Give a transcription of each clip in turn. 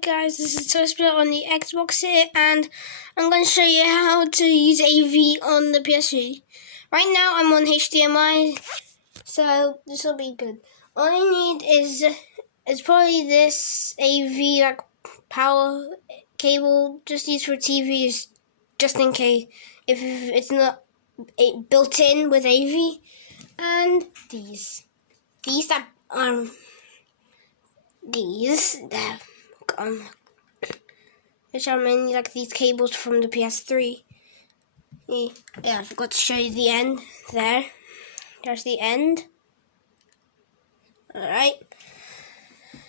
guys, this is Toastbit on the Xbox here, and I'm going to show you how to use AV on the PS3. Right now I'm on HDMI, so this will be good. All you need is probably this AV like power cable, just used for TVs, just in case if it's not built in with AV, and these that which are mainly like these cables from the PS3. Yeah, I forgot to show you the end there. There's the end. Alright.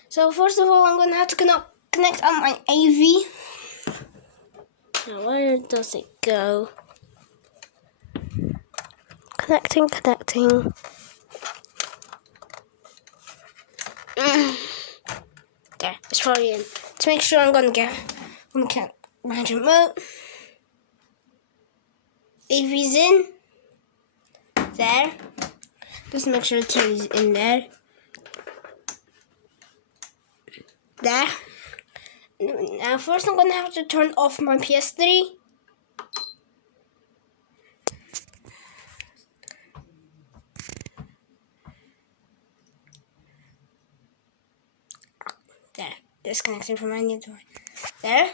So first of all, I'm going to have to connect up my AV. Now, where does it go? Connecting. There, it's probably in. To make sure I'm going to my remote. AV's in. There. Just make sure the TV's in there. There. Now first I'm going to have to turn off my PS3. There. Disconnecting from my new door. There.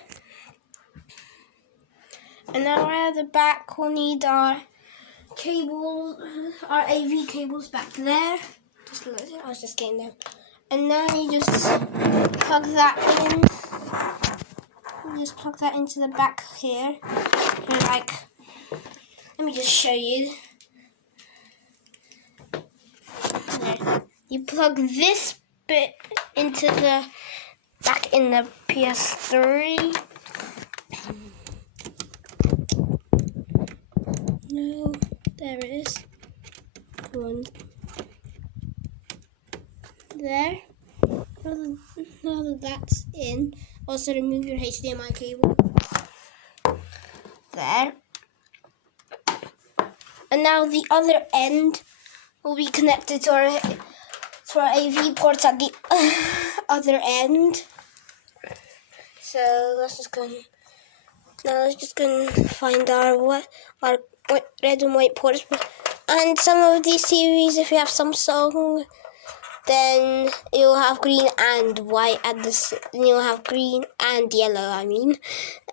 And now right at the back we'll need our cables, our AV cables back there. I was just getting them. And now you just plug that in. You just plug that into the back here. And like, let me just show you. There. You plug this bit into the back in the PS3. No, there it is. One. There. Now that that's in, also remove your HDMI cable. There. And now the other end will be connected to our AV ports at the other end. So let's just go. Now let's just go and find our red and white ports. And some of these TVs, if you have Samsung, then you'll have green and white at this. You'll have green and yellow. I mean,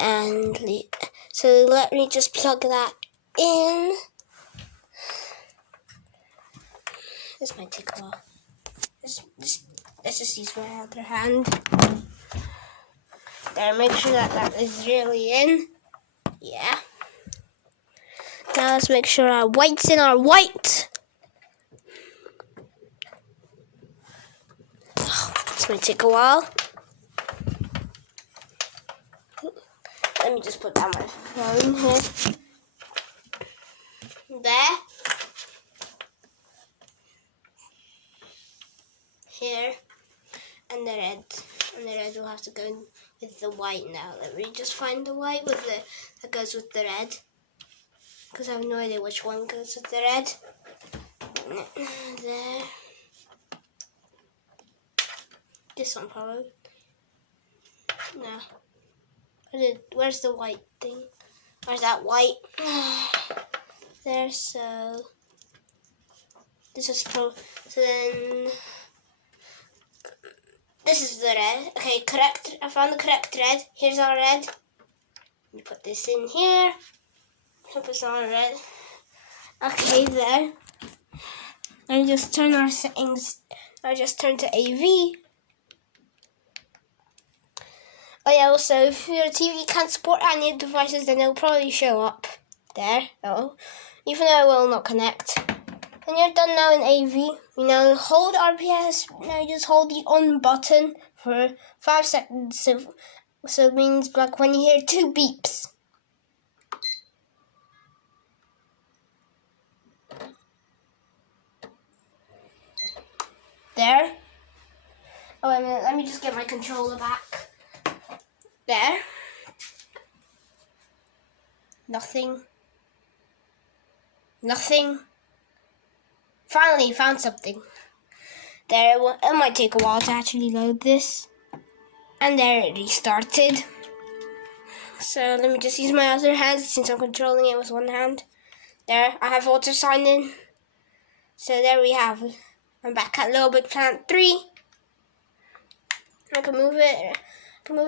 and so let me just plug that in. This might take a while. Let's just use my other hand. There, make sure that is really in. Yeah. Now let's make sure our white's in our white. This might take a while. Let me just put down my phone here. There. Here. And the red. And the red will have to go with the white now. Let me just find the white that goes with the red. Because I have no idea which one goes with the red. There. This one probably. No. Where's the white thing? Where's that white? There, so this is so then this is the red. Okay, correct. I found the correct red. Here's our red. You put this in here. Put this on red. Okay, there. Then just turn our settings. I just turn to AV. Oh yeah, also if your TV can't support any devices, then it'll probably show up there. Oh, even though it will not connect. When you're done now in AV, you now hold RPS. Now you just hold the on button for 5 seconds. So it means like when you hear 2 beeps. There. Oh wait a minute, let me just get my controller back. There. Nothing. Finally found something. There, it might take a while to actually load this. And there it restarted. So let me just use my other hand since I'm controlling it with one hand. There, I have auto sign in. So there we have it. I'm back at Little Big Planet 3. I can move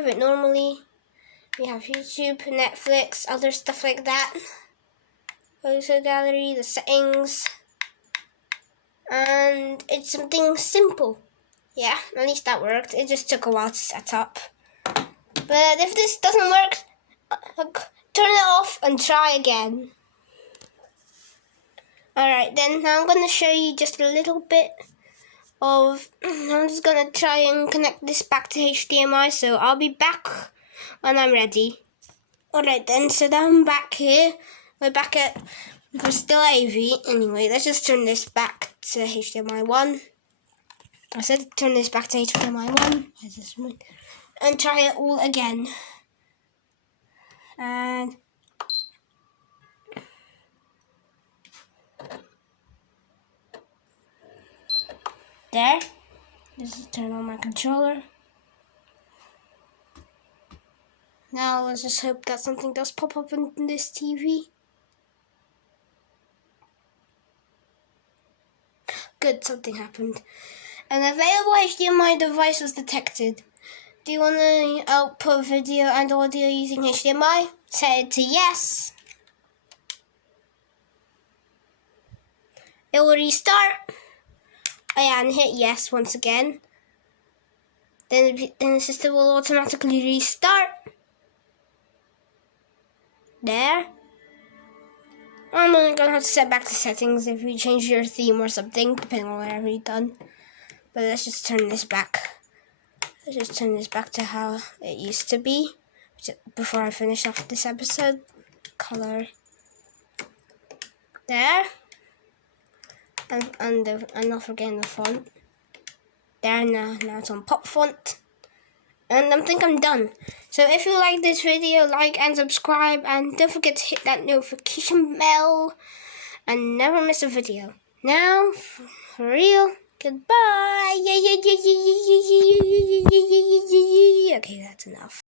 it normally. We have YouTube, Netflix, other stuff like that. Photo gallery, the settings. And it's something simple. Yeah, at least that worked. It just took a while to set up. But if this doesn't work, turn it off and try again. Alright, then now I'm going to show you just a little bit of... I'm just going to try and connect this back to HDMI, so I'll be back when I'm ready. Alright then, so now I'm back here. We're still AV. Anyway, let's just turn this back to HDMI 1. I said turn this back to HDMI 1. And try it all again. And... there. This is turn on my controller. Now let's just hope that something does pop up in this TV. Good, something happened. An available HDMI device was detected. Do you want to output video and audio using HDMI? Set it to yes. It will restart. Oh yeah, and hit yes once again. Then the system will automatically restart. There. I'm only going to have to set back the settings if you change your theme or something, depending on whatever you've done. But let's just turn this back. Let's just turn this back to how it used to be before I finish off this episode. Color. There. And not forgetting the font. There, now it's on pop font. And I think I'm done. So if you like this video, like and subscribe. And don't forget to hit that notification bell. And never miss a video. Now, for real, goodbye. Okay, that's enough.